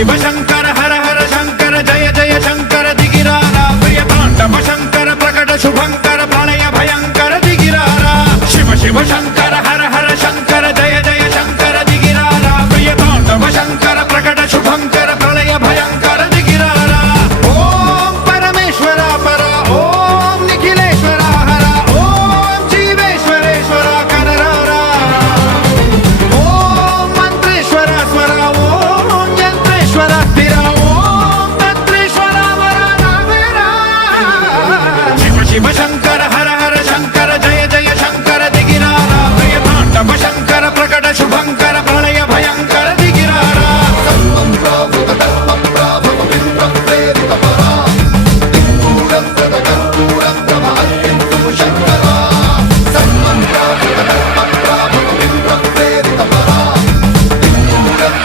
शिव शंकर हर हर शंकर जय जय शंकर दिगिरारा प्रिय तांडव शंकर प्रकट शुभंकर प्रलय भयंकर दिगिरारा शिव शिव शंकर